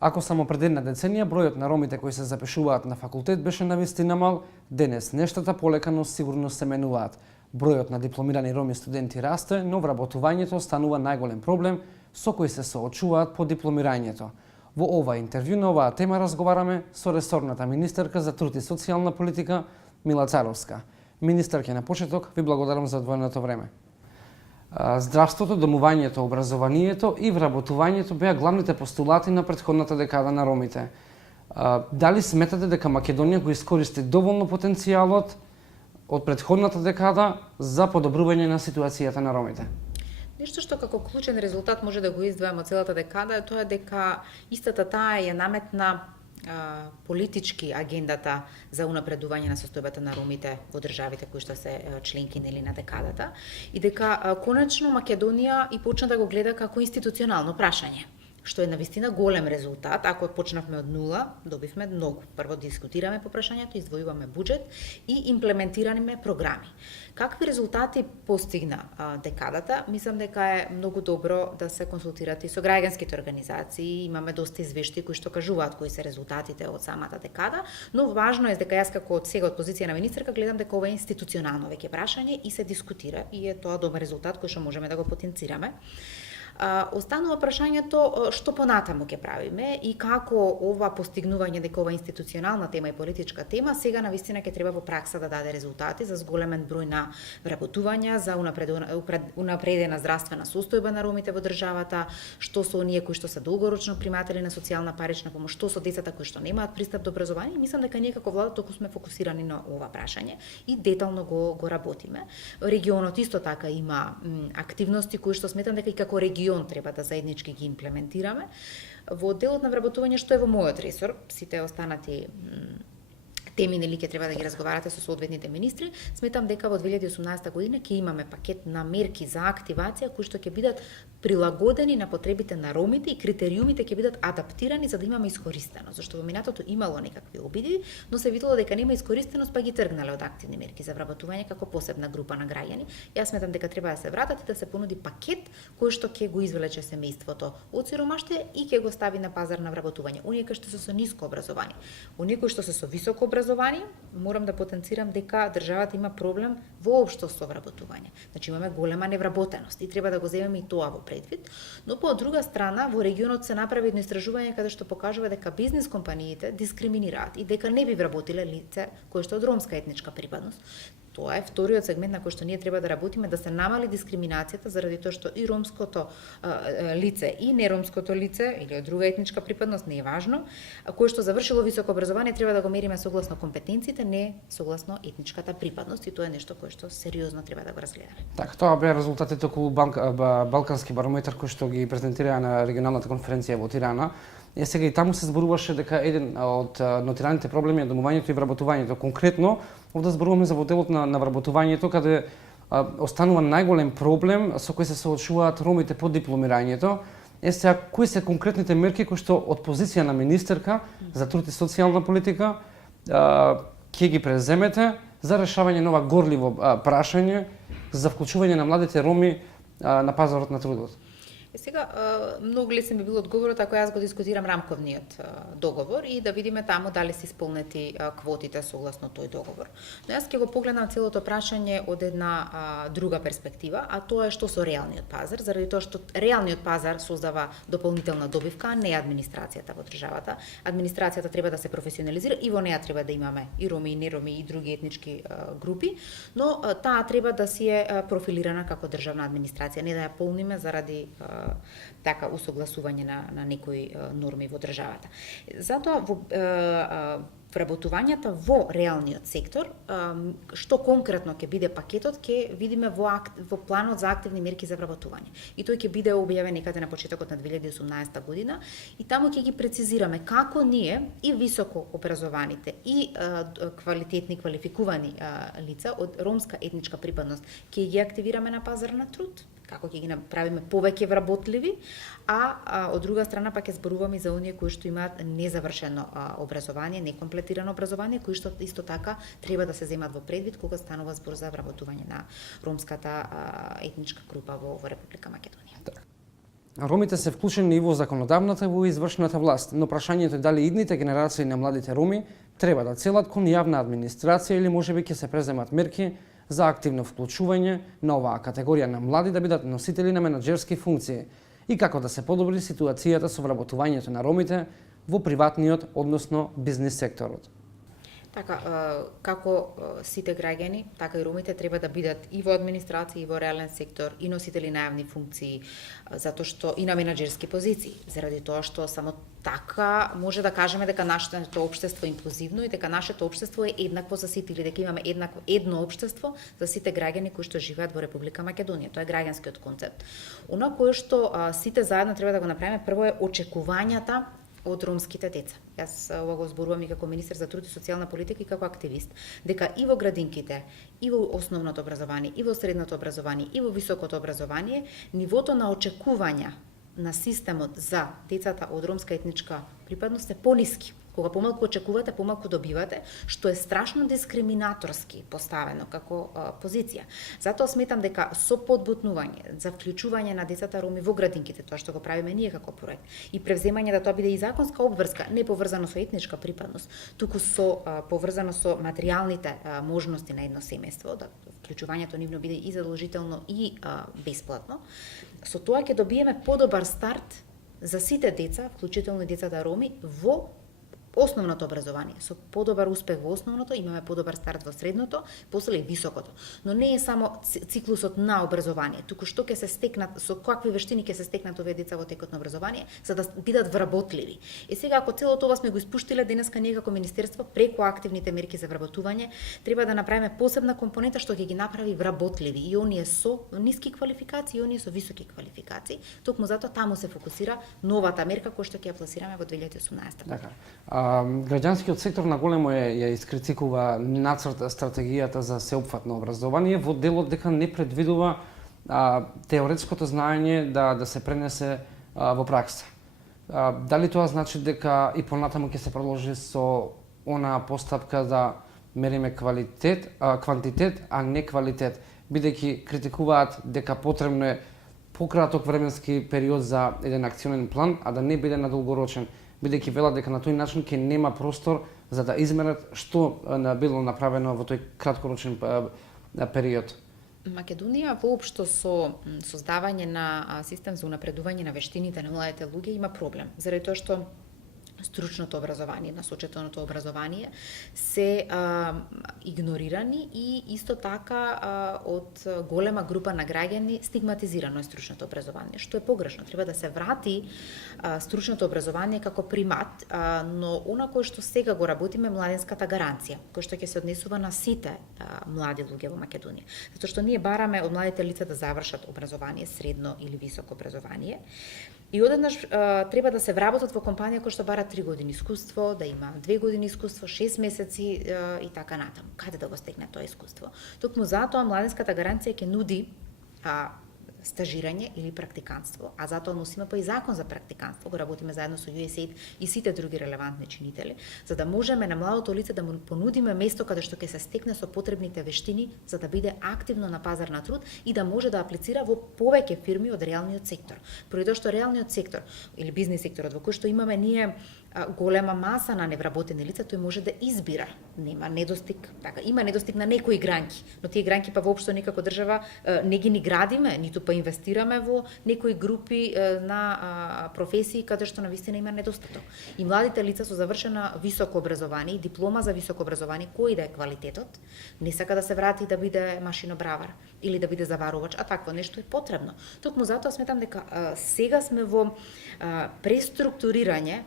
Ако само пред една деценија бројот на ромите кои се запишуваат на факултет беше навистина мал, денес нештата полека но сигурно се менуваат. Бројот на дипломирани роми студенти расте, но вработувањето останува најголем проблем со кој се соочуваат по дипломирањето. Во ова интервју на оваа тема разговараме со ресорната министерка за труд и социјална политика Мила Царовска. Министерке, на почеток ви благодарам за одвоеното време. Здравството, домувањето, образованието и вработувањето беа главните постулати на претходната декада на ромите. Дали сметате дека Македонија го искористи доволно потенцијалот од претходната декада за подобрување на ситуацијата на ромите? Нешто што како клучен резултат може да го издвоиме од целата декада е тоа дека истата таа ја наметна политички агендата за унапредување на состојбата на ромите во државите кои што се членки на декадата и дека конечно Македонија и почна да го гледа како институционално прашање, што е навистина голем резултат. Ако почнавме од нула, добивме многу. Прво дискутираме по прашањето, издвојуваме буџет и имплементираме програми. Какви резултати постигна декадата? Мислам дека е многу добро да се консултирате и со граѓанските организации. Имаме доста извешти кои што кажуваат кои се резултатите од самата декада, но важно е дека јас како од сега од позиција на министерка гледам дека ова е институционално веќе прашање и се дискутира и е тоа добар резултат кој што можеме да го потенцираме. Останува прашањето што понатаму ќе правиме и како ова постигнување дека ова институционална тема и политичка тема сега навистина ќе треба во пракса да даде резултати за зголемен број на вработувања, за унапредена здравствена состојба на ромите во државата, што со оние кои што се долгорочно приматели на социјална парична помош, што со децата кои што немаат пристап до образование. И мислам дека ние како влада толку сме фокусирани на ова прашање и детално го работиме. Регионот исто така има активности кои што сметам дека и како регион треба да заеднички ги имплементираме. Во делот на вработување, што е во мојот ресор, сите останати теми ќе треба да ги разговарате со соодветните министри, сметам дека во 2018 година ќе имаме пакет на мерки за активација кои што ќе бидат прилагодени на потребите на ромите и критериумите ќе бидат адаптирани за да имаме искористеност. Зашто во минатото имало некакви обиди, но се видело дека нема искористеност, па ги тргнале од активни мерки за вработување како посебна група на граѓани. Јас сметам дека треба да се вратат и да се понуди пакет кој што ќе го извлече семејството од сиромаштво и ќе го стави на пазар на вработување. Оние кои што се со ниско образование, оние кои што се со високо образование, морам да потенцирам дека државата има проблем воопшто со вработување. Значи имаме голема невработеност и треба да го земеме и тоа во предвид, но по друга страна во регионот се направи едно истражување каде што покажува дека бизнис компаниите дискриминираат и дека не би вработиле лице кои што од ромска етничка припадност. Тоа е вториот сегмент на кој што ние треба да работиме, да се намали дискриминацијата заради тоа што и ромското лице и неромското лице или од друга етничка припадност, не е важно, кој што завршило високо образование треба да го мериме согласно компетенциите, не согласно етничката припадност и тоа е нешто кое што сериозно треба да го разгледаме. Така, тоа беа резултатите околу Балкански барометар кој што ги презентираа на регионалната конференција во Тирана. И сега и таму се зборуваше дека еден од нотираните проблеми е домувањето и вработувањето. Конкретно, овде зборуваме за во делот на вработувањето, каде останува најголем проблем со кој се соочуваат ромите по дипломирањето. Сега, кои се конкретните мерки кои што од позиција на министерка за труд и социјална политика ќе ги преземете за решавање на ова горливо прашање за вклучување на младите роми на пазарот на трудот? Сега, многу лесен би бил одговорот ако јас го дискутирам рамковниот договор и да видиме таму дали се исполнети квотите согласно тој договор. Но јас ќе го погледнам целото прашање од една друга перспектива, а тоа е што со реалниот пазар, заради тоа што реалниот пазар создава дополнителна добивка, а не администрацијата во државата. Администрацијата треба да се професионализира и во неа треба да имаме и роми, и нероми, и други етнички групи, но таа треба да си е профилирана како државна администрација, не да ја полниме заради така усогласување на некои норми во државата. Затоа во вработувањата во реалниот сектор, што конкретно ќе биде пакетот, ќе видиме во планот за активни мерки за вработување. И тој ќе биде објавен некаде на почетокот на 2018 година и таму ќе ги прецизираме како ние и високо образованите и квалитетни, квалификувани лица од ромска етничка припадност ќе ги активираме на пазар на труд, како ќе ги направиме повеќе вработливи, а од друга страна пак ќе зборуваме за оние кои што имаат незавршено образование, некомплетирано образование, кои што исто така треба да се земат во предвид кога станува збор за вработување на ромската етничка група во Република Македонија. Ромите се вклучени и во законодавната и во извршната власт, но прашањето е дали идните генерации на младите роми треба да целат кон јавна администрација или можеби ќе се преземат мерки за активно вклучување на оваа категорија на млади да бидат носители на менаџерски функции и како да се подобри ситуацијата со вработувањето на ромите во приватниот, односно бизнис секторот. Така, како сите граѓани, така и ромите треба да бидат и во администрација, и во реален сектор, и носители на јавни функции, затоа што и на менаџерски позиции, заради тоа што само така може да кажеме дека нашето општество е инклузивно и дека нашето општество е еднакво за сите, или дека имаме едно општество за сите граѓани кои што живеат во Република Македонија. Тоа е граѓанскиот концепт. Оно кое што сите заедно треба да го направиме прво е очекувањата од ромските деца. Јас ова го зборувам и како министер за труд и социјална политика и како активист, дека и во градинките, и во основното образование, и во средното образование, и во високото образование, нивото на очекувања на системот за децата од ромска етничка припадност е пониски. Кога помалку очекувате, помалку добивате, што е страшно дискриминаторски поставено како позиција. Затоа сметам дека со подбутнување за вклучување на децата роми во градинките, тоа што го правиме ние како проект, и превземање да тоа биде и законска обврска, не поврзано со етничка припадност, туку со поврзано со материјалните можности на едно семејство, да вклучувањето нивно биде и задолжително и бесплатно, со тоа ќе добиеме подобар старт за сите деца, вклучително и децата роми, во основното образование. Со подобар успех во основното, имаме подобар старт во средното, после и високото. Но не е само циклусот на образование, туку што ќе се стекнат, со какви вештини ќе се стекнат овие деца во текот на образование, за да бидат вработливи. И сега, ако цело тоа сме го испуштиле, денеска ние како министерство, преку активните мерки за вработување, треба да направиме посебна компонента што ќе ги направи вработливи, и оние со ниски квалификации, и оние со високи квалификации. Токму затоа таму се фокусира новата мерка која што ќе ја пласираме во 2018 година. Граѓанскиот сектор на големо ја искритикува нацрта стратегијата за сеопфатно образование во делот дека не предвидува теоретското знаење да се пренесе во пракса. Дали тоа значи дека и понатаму ќе се продолжи со она постапка да мериме квантитет, а не квалитет, бидејќи критикуваат дека потребно е пократок временски период за еден акционен план, а да не биде на долгорочен, бидејќи велат дека на тој начин ќе нема простор за да измерат што било направено во тој краткорочен период. Македонија воопшто со создавање на систем за унапредување на вештините на младите луѓе има проблем, заради тоа што стручното образование, насочетеното образование се игнорирани и исто така од голема група на граѓани стигматизирано е стручното образование, што е погрешно. Треба да се врати стручното образование како примат, но она кое што сега го работиме младенската гаранција, која што ќе се однесува на сите млади луѓе во Македонија. Затоа што ние бараме од младите лица да завршат образование, средно или високо образование, и одеднаш треба да се вработат во компанија која што бара 3 години искуство, да има 2 години искуство, 6 месеци и така натаму. Каде да го стекне тоа искуство? Токму затоа младенската гаранција ќе нуди стажирање или практиканство, а затоа носиме па и закон за практиканство, го работиме заедно со USAID и сите други релевантни чинители, за да можеме на младото лице да му понудиме место каде што ќе се стекне со потребните вештини за да биде активно на пазар на труд и да може да аплицира во повеќе фирми од реалниот сектор. Поради тоа што реалниот сектор или бизнис секторот во кој што имаме ние голема маса на невработени лица, тој може да избира. Нема недостиг, така, има недостиг на некои гранки, но тие гранки па воопшто никако држава не ги ни градиме, ниту па инвестираме во некои групи на професии каде што навистина има недостаток. И младите лица со завршено високо образование и диплома за високо образование, кој да е квалитетот, не сака да се врати да биде машинобравар или да биде заварувач, а такво нешто е потребно. Токму затоа сметам дека сега сме во преструктурирање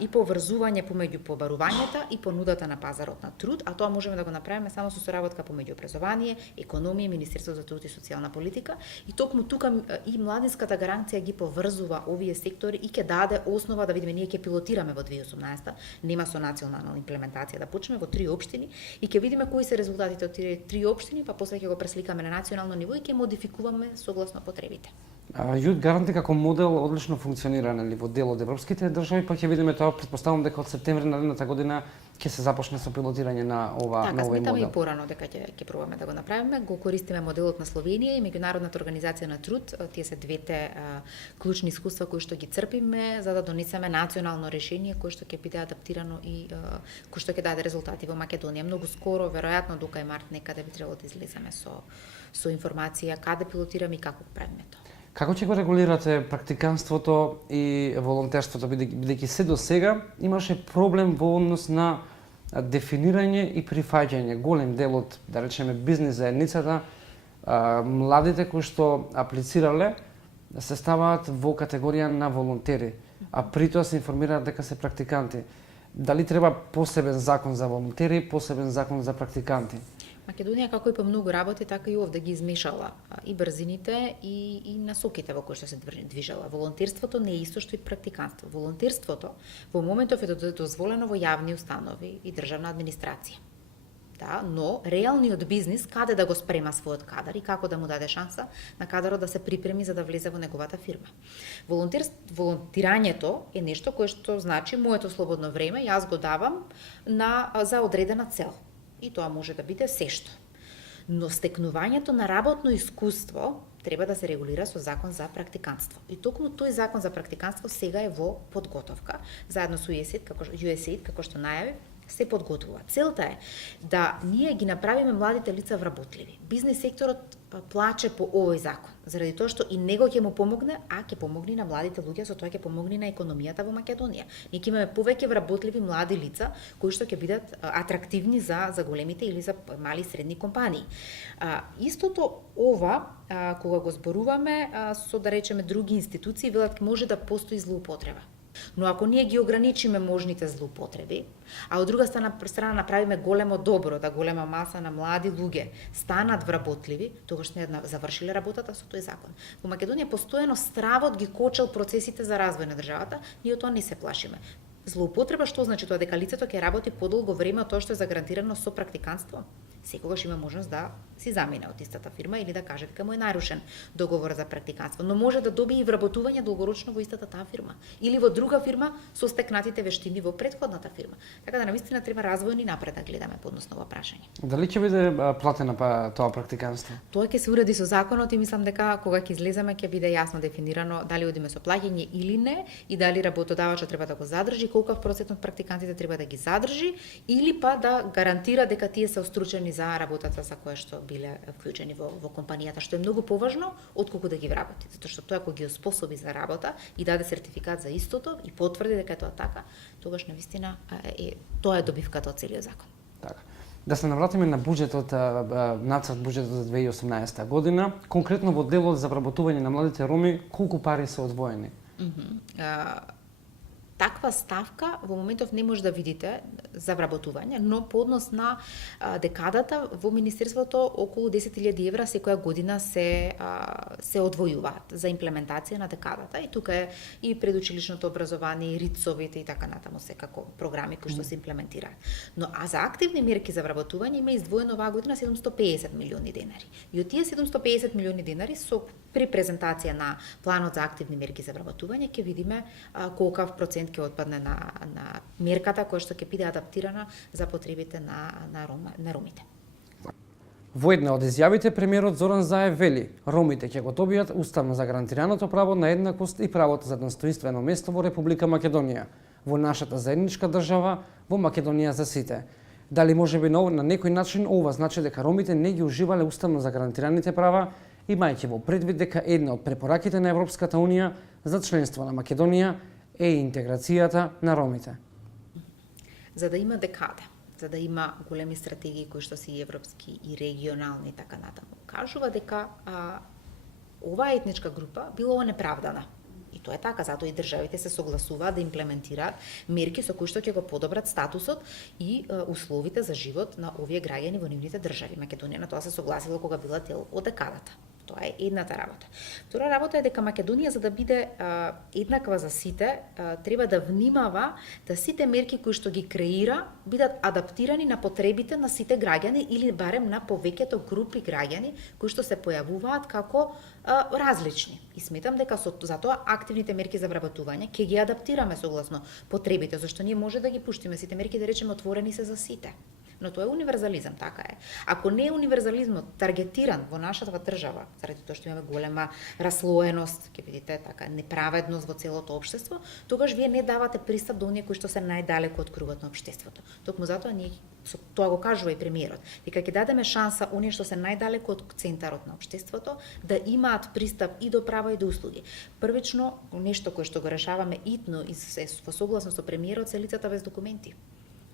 и поврзување помеѓу побарувањата и понудата на пазарот на труд, а тоа можеме да го направиме само со соработка помеѓу образование, економија, Министерство за труд и социјална политика, и токму тука и младинската гаранција ги поврзува овие сектори и ќе даде основа да видиме, ние ќе пилотираме во 2018, нема со национална имплементација да почнеме во 3 општини и ќе видиме кои се резултатите од тие 3 општини, па после ќе го пресликаме на национално ниво и ќе модификуваме согласно потребите. Youth Guarantee како модел одлично функционира нели во дел од европските држави, па ќе видиме тоа, претпоставувам дека од септември наредната година ќе се започне со пилотирање на Така, овој сметаме и модел. порано дека ќе пробаме да го направиме. Го користиме моделот на Словенија и Меѓународната организација на труд. Тие се двете клучни искуства кои што ги црпиме за да донесеме национално решение кое што ќе биде адаптирано и кое што ќе даде резултати во Македонија. Многу скоро, веројатно до кај март некаде би требало да излеземе со информација каде пилотираме и како правиме тоа. Како ќе го регулирате практиканството и волонтерството, бидејќи се до сега имаше проблем во однос на дефинирање и прифаќање. Голем дел од, да речеме, бизнис заедницата, младите кои што аплицирале се ставаат во категорија на волонтери, а при тоа се информираат дека се практиканти. Дали треба посебен закон за волонтери, посебен закон за практиканти? Македонија, како и по многу работи, така и овде ги измешала и брзините и насоките во кои што се движела. Волонтерството не е исто што и практиканство. Волонтерството во моментов е дозволено во јавни установи и државна администрација. Да, но реалниот бизнис каде да го спрема својот кадар и како да му даде шанса на кадарот да се припреми за да влезе во неговата фирма. Волонтирањето е нешто кое што значи моето слободно време јас го давам за одредена цел. И тоа може да биде сешто. Но стекнувањето на работно искуство треба да се регулира со закон за практиканство. И токму тој закон за практиканство сега е во подготовка, заедно со USAID, како што најави, се подготвува. Целта е да ние ги направиме младите лица вработливи. Бизнес секторот плаче по овој закон, заради тоа што и него ќе му помогне, а ќе помогне на младите луѓе, со тоа ќе помогне на економијата во Македонија. Ние ќе имаме повеќе вработливи млади лица кои што ќе бидат атрактивни за големите или за мали и средни компании. Истото ова кога го зборуваме со, да речеме, други институции, велат може да постои злоупотреба. Но ако ние ги ограничиме можните злоупотреби, а од друга страна направиме големо добро, да голема маса на млади луѓе станат вработливи, тогаш сме завршиле работата со тој закон. Во Македонија постојано стравот ги кочел процесите за развој на државата, ние од тоа не се плашиме. Злоупотреба што значи тоа дека лицето ќе работи подолго време од тоа што е загарантирано со практиканство? Секогаш има можност да си замине од истата фирма или да каже дека му е нарушен договор за практиканство, но може да добие и вработување долгорочно во истата таа фирма или во друга фирма со стекнатите вештини во претходната фирма. Така да навистина треба развојни напред да гледаме по однос на ова прашање. Дали ќе биде платено тоа практиканство? Тоа ќе се уреди со законот и мислам дека кога ќе излеземе ќе биде јасно дефинирано дали одиме со плаќање или не и дали работодавачот треба да го задржи, колкав процент од практикантите треба да ги задржи или па да гарантира дека тие се остручени за работата за која што биле вклучени во компанијата, што е многу поважно отколку да ги вработи, затоа што тоа ако ги оспособи за работа и даде сертификат за истото и потврди дека е тоа така, тогаш навистина тоа е добивката од целиот закон. Така. Да се навратиме на буџетот, нацрт буџетот за 2018 година, конкретно во делот за вработување на младите роми, колку пари се одвоени? Таква ставка во моментов не може да видите за вработување, но по однос на декадата во Министерството околу 10.000 евра секоја година се одвојуваат за имплементација на декадата. И тука е и предучилишното образование, и РИЦ-овите и така натаму секако програми кои што се имплементираат. Но за активни мерки за вработување има издвоено оваа година 750 милиони денари. И од тие 750 милиони денари при презентација на планот за активни мерки за вработување ќе видиме колкав процент ќе отпадне на мерката која што ќе биде адаптирана за потребите на ромите. Во една од изјавите премиерот Зоран Заев вели: ромите ќе го добијат уставно загарантираното право на еднакост и правото за достоинствено место во Република Македонија, во нашата заедничка држава, во Македонија за сите. Дали можеби на некој начин ова значи дека ромите не ги уживале уставно загарантираните права, имајќи во предвид дека една од препораките на Европската Унија за членство на Македонија е интеграцијата на ромите. За да има декада, за да има големи стратегии кои што се и европски и регионални и така натаму, кажува дека оваа етничка група била неправдана. И тоа е така, затоа и државите се согласуваат да имплементираат мерки со кои што ќе го подобрат статусот и условите за живот на овие граѓани во нивните држави. Македонија на тоа се согласила кога била дел од декадата. Тоа е едната работа. Втора работа е дека Македонија, за да биде еднаква за сите, треба да внимава да сите мерки кои што ги креира бидат адаптирани на потребите на сите граѓани или барем на повеќето групи граѓани кои што се појавуваат како различни. И сметам дека затоа активните мерки за вработување ќе ги адаптираме согласно потребите, зашто ние може да ги пуштиме сите мерки, да речеме отворени се за сите. Но тоа е универзализам, така е. Ако не е универзализмот таргетиран во нашата држава, заради тоа што имаме голема раслоеност, ќе видите така неправедност во целото општество, тогаш вие не давате пристап до оние кои што се најдалеку од кругот на општеството. Токму затоа ние тоа го кажува и премиерот, дека ќе дадеме шанса оние што се најдалеку од центарот на општеството да имаат пристап и до права и до услуги. Првично нешто кое што го решаваме итно и во согласно со премиерот се лицата без документи.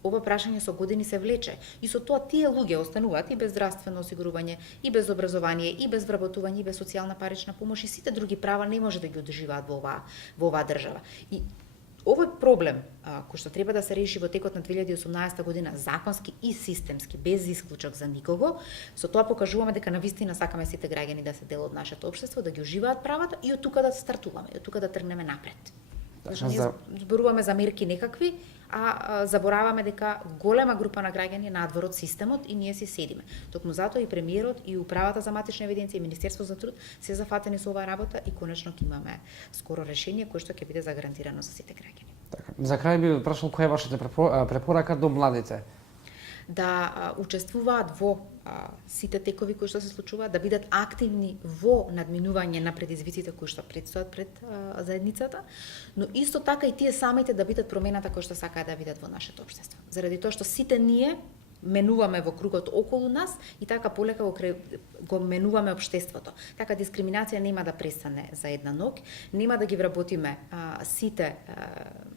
Ова прашање со години се влече и со тоа тие луѓе остануваат и без здравствено осигурување, и без образование, и без вработување, и без социјална парична помош и сите други права не може да ги одрживаат во оваа држава. И овој проблем кој што треба да се реши во текот на 2018 година законски и системски, без исклучок за никого, со тоа покажуваме дека навистина сакаме сите граѓани да се дел од нашето општество, да ги уживаат правата и од тука да стартуваме, и од тука да тргнеме напред. Зашто ние зборуваме за мерки некакви, а забораваме дека голема група на граѓани надвор од системот и ние си седиме. Токму затоа и премиерот и управата за матична евиденција и Министерство за труд се зафатени со оваа работа и конечно ќе имаме скоро решение кое што ќе биде загарантирано за сите граѓани. Така. За крај би прашал која е вашата препорака до младите? Да учествуваат во сите текови кои што се случуваат, да бидат активни во надминување на предизвиците кои што предстојат пред заедницата, но исто така и тие самите да бидат промената кои што сакаат да видат во нашето општество. Заради тоа што сите ние менуваме во кругот околу нас и така полека го менуваме општеството. Така дискриминација нема да престане за една ног, нема да ги вработиме сите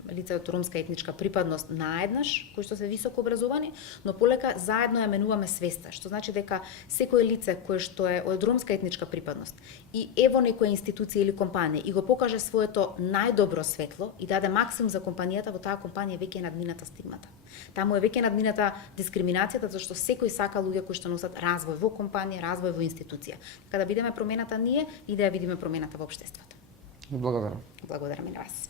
лица од ромска етничка припадност наеднаш, кои што се високо образовани, но полека заедно ја менуваме свеста, што значи дека секое лице кое што е од ромска етничка припадност и е во некоја институција или компанија и го покаже своето најдобро светло и даде максимум за компанијата, во таа компанија веќе е надмината стигмата. Таму е веќе надмината дискриминацијата, зашто секој сака луѓе кои што носат развој во компанија, развој во институција. Така да бидеме промената ние и да ја видиме промената во општеството. Благодарам. Благодарам и на вас.